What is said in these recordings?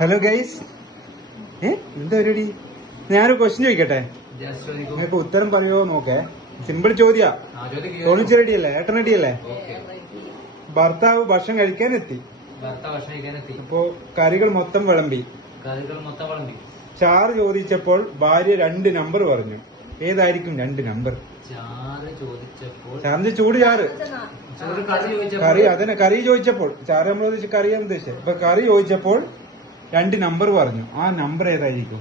Hello guys, എന്താ പരിപാടി? ഞാനൊരു ക്വസ്റ്റ്യൻ ചോദിക്കട്ടെ, നിങ്ങൾക്ക് ഉത്തരം പറയുമോ നോക്കേ. സിമ്പിൾ ചോദ്യാ. തോന്നിച്ച് റെഡിയല്ലേ? ഏട്ടൻ റെഡിയല്ലേ? ഭർത്താവ് ഭക്ഷണം കഴിക്കാൻ എത്തി. അപ്പോ കറികൾ മൊത്തം വിളമ്പി. ചാറ് ചോദിച്ചപ്പോൾ ഭാര്യ 2 നമ്പർ പറഞ്ഞു. ഏതായിരിക്കും 2 നമ്പർ? ചാറിന്റെ ചൂട് ചാറ്. കറി അതന്നെ, കറി ചോദിച്ചപ്പോൾ. ചാറ് നമ്മൾ ഉദ്ദേശിച്ച കറിയാണ് ഉദ്ദേശിച്ചത്. അപ്പൊ കറി ചോദിച്ചപ്പോൾ 2 നമ്പർ പറഞ്ഞു. ആ നമ്പർ ഏതായിരിക്കും?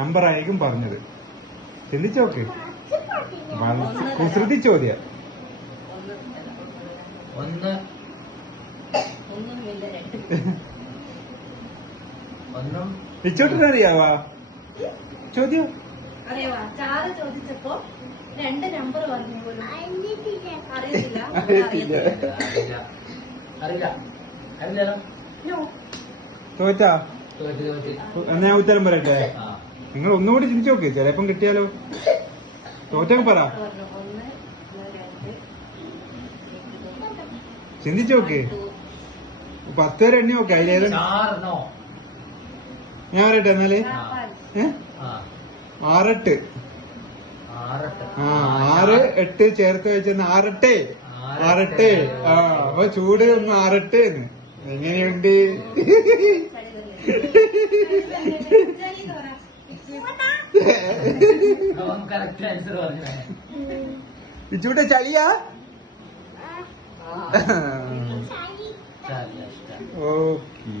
നമ്പർ ആയിരിക്കും പറഞ്ഞത്. ചിന്തിച്ചോക്ക്. കുസൃതി ചോദ്യ. ഇച്ചോട്ടിനറിയാവാ ചോദ്യം? ചാറ് ചോദിച്ചപ്പോ 2 നമ്പർ പറഞ്ഞു. തോറ്റാ? എന്നാ ഞാൻ ഉത്തരം പറയട്ടെ? നിങ്ങൾ ഒന്നുകൂടി ചിന്തിച്ചു നോക്ക്, ചിലപ്പം കിട്ടിയാലോ. തോറ്റൊക്കെ പറ, ചിന്തിച്ചു നോക്ക്. 10 വരെ എണ്ണി നോക്ക്. അതിലേത് ഞാൻ പറയട്ടെ എന്നാല്? 6 8 6 8 ചേർത്ത് വെച്ചെന്ന് 6 8 ആ. അപ്പൊ ചൂട് ഒന്ന് 6 എങ്ങനെയുണ്ട്? ഇച്ചൂടെ ചളിയാ? ഓക്കെ.